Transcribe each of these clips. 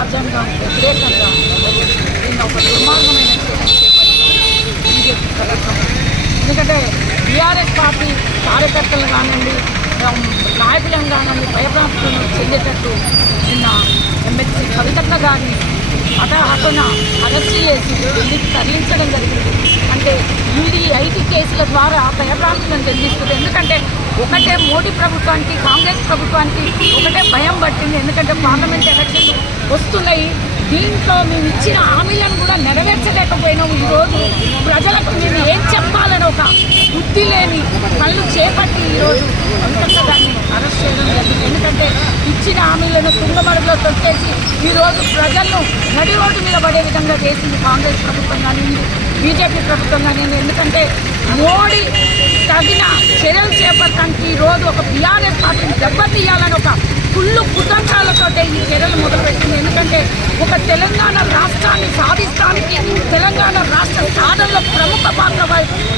రాజ్యాంగం వ్యతిరేకంగా దీన్ని ఒక దుర్మార్గమైన బీజేపీ ప్రభుత్వం. ఎందుకంటే టీఆర్ఎస్ పార్టీ కార్యకర్తలు కానివ్వండి, నాయకులను కానివ్వండి భయభ్రాంతులను చెందేటట్టు నిన్న ఎమ్మెల్సీ కవితక్క గారిని హఠాహఠున అరెస్ట్ చేసి ఢిల్లీకి తరలించడం జరిగింది. అంటే ఈడీ ఐటీ కేసుల ద్వారా భయభ్రాంతులను చెందిస్తుంది. ఎందుకంటే ఒకటే మోడీ ప్రభుత్వానికి కాంగ్రెస్ ప్రభుత్వానికి ఒకటే భయం పట్టింది. ఎందుకంటే పార్లమెంట్ ఎలక్షన్లు వస్తున్నాయి. దీంట్లో మేము ఇచ్చిన హామీలను కూడా నెరవేర్చలేకపోయినాము. ఈరోజు ప్రజలకు మేము ఏం చెప్పాలని ఒక బుద్ధి లేని కళ్ళు చేపట్టి ఈరోజు కవితక్క గారిని అరెస్ట్ చేయడం జరిగింది. ఎందుకంటే ఇచ్చిన హామీలను తుంగమడుగులో తొక్కేసి ఈరోజు ప్రజలను నడి రోడ్డు మీద పడే విధంగా చేసింది కాంగ్రెస్ ప్రభుత్వం కానివ్వండి, బీజేపీ ప్రభుత్వం కానివ్వండి. ఎందుకంటే మోడీ తగిన చర్యలు చేపట్టడానికి ఈరోజు ఒక టీఆర్ఎస్ పార్టీని దెబ్బతీయాలని ఒక ఫుల్లు కుతంత్రాలతో ఈ చర్యలు మొదలుపెట్టింది. ఎందుకంటే ఒక తెలంగాణ రాష్ట్రాన్ని సాధిస్తానికి తెలంగాణ రాష్ట్ర సాధనలో ప్రముఖ పాత్ర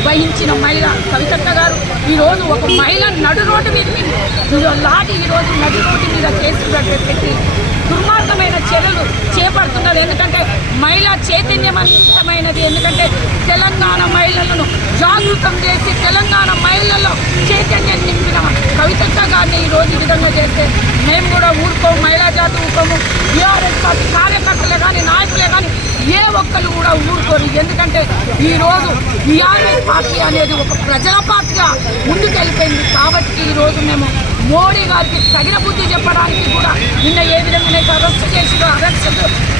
వహించిన మహిళ కవితక్క గారు ఈరోజు ఒక మహిళ నడు రోడ్డు మీద లాటి ఈరోజు నడు రోడ్డు మీద కేసులు పెట్టి దుర్మార్గమైన చర్యలు చేపడుతున్నది. ఎందుకంటే మహిళా చైతన్యవంతమైనది. ఎందుకంటే తెలంగాణ మహిళలను జాగృతం చేసి తెలంగాణ మహిళల్లో చైతన్యం నింపిన కవితక్క గారిని ఈరోజు ఈ విధంగా చేస్తే మేము కూడా ఊరుకోము, మహిళా జాతి ఊరుకోము. టీఆర్ఎస్ పార్టీ కార్యకర్తలే కానీ నాయకులే కానీ ఏ ఒక్కరు కూడా ఊరుకోరు. ఎందుకంటే ఈరోజు టీఆర్ఎస్ పార్టీ అనేది ఒక ప్రజల పార్టీగా ముందుకెళ్ళిపోయింది. కాబట్టి ఈరోజు మేము మోడీ గారికి తగిన బుద్ధి చెప్పడానికి కూడా నిన్న ఏ విధంగానైతే అరెస్ట్ చేసిరో అరెస్ట్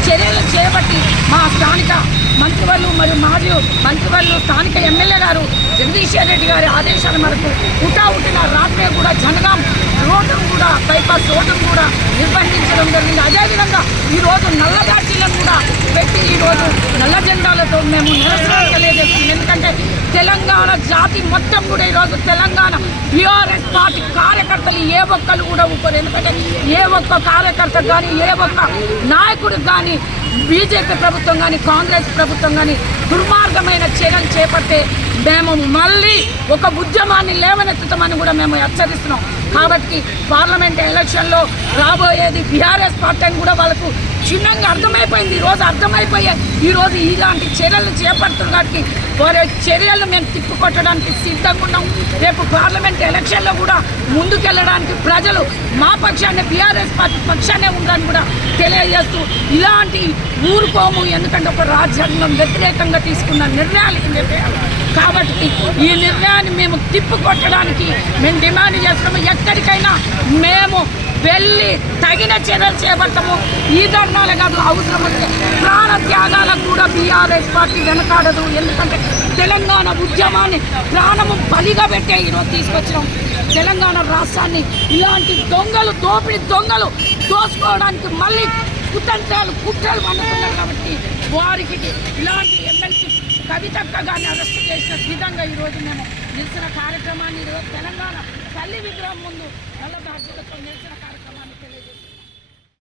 చర్యలు చేపట్టి మా స్థానిక మంత్రివర్లు మరియు మాజీ మంత్రివర్లు స్థానిక ఎమ్మెల్యే గారు జగదీశ్వర్ రెడ్డి గారి ఆదేశాల మేరకు ఉట్టిన రాత్రే కూడా జనగాం రోడ్డును కూడా బైపాస్ రోడ్డును కూడా నిర్బంధించడం జరిగింది. అదేవిధంగా ఈరోజు నల్ల బ్యాడ్జీలను కూడా పెట్టి ఈరోజు నల్ల జెండాలతో మేము నిరసన తెలియజేస్తున్నాం. ఎందుకంటే తెలంగాణ జాతి మొత్తం కూడా ఈరోజు తెలంగాణ టీఆర్ఎస్ పార్టీ కార్యకర్తలు ఏ ఒక్కరు కూడా ఊరుకోరు. ఎందుకంటే ఏ ఒక్క కార్యకర్త కానీ ఏ ఒక్క నాయకుడికి కానీ బీజేపీ ప్రభుత్వం కానీ కాంగ్రెస్ ప్రభుత్వం కానీ దుర్మార్గమైన చర్యలు చేపడితే మేము మళ్ళీ ఒక ఉద్యమాన్ని లేవనెత్తుతామని కూడా మేము హెచ్చరిస్తున్నాం. కాబట్టి పార్లమెంట్ ఎలక్షన్లో రాబోయేది బీఆర్ఎస్ పార్టీ అని కూడా వాళ్ళకు చిన్నగా అర్థమైపోయింది. ఈరోజు అర్థమైపోయాయి. ఈరోజు ఇలాంటి చర్యలు చేపడుతున్నడానికి వారి చర్యలు మేము తిప్పుకొట్టడానికి సిద్ధంగా ఉన్నాం. రేపు పార్లమెంట్ ఎలక్షన్లో కూడా ముందుకెళ్ళడానికి ప్రజలు మా పక్షాన్ని బీఆర్ఎస్ పార్టీ పక్షాన్నే ఉందని కూడా తెలియజేస్తూ ఇలాంటి ఊరుకోము. ఎందుకంటే ఒక రాజ్యాంగం వ్యతిరేకంగా తీసుకున్న నిర్ణయాలకి నిర్ణయాలు కాబట్టి ఈ నిర్ణయాన్ని మేము తిప్పుకొట్టడానికి మేము డిమాండ్ చేస్తున్నాము. ఎక్కడికైనా మేము వెళ్ళి తగిన చర్యలు చేపడతాము. ఈ ధర్నాలే కాదు, అవసరమైతే ప్రాణ త్యాగాలకు కూడా బీఆర్ఎస్ పార్టీ వెనకాడదు. ఎందుకంటే తెలంగాణ ఉద్యమాన్ని ప్రాణము బలిగా పెట్టే ఈరోజు తీసుకొచ్చినాం. తెలంగాణ రాష్ట్రాన్ని ఇలాంటి దొంగలు దోపిడీ దొంగలు దోచుకోవడానికి మళ్ళీ కుతంత్రాలు కుట్రలు పండుతున్నారు. కాబట్టి వారికి ఇలాంటి ఎమ్మెల్సీ కవితక్క గారిని అరెస్ట్ చేసిన విధంగా ఈరోజు మేము నిరసన కార్యక్రమాన్ని ఈరోజు తెలంగాణ తల్లి విగ్రహం ముందు నల్ల బ్యాడ్జీలతో నిరసన కార్యక్రమం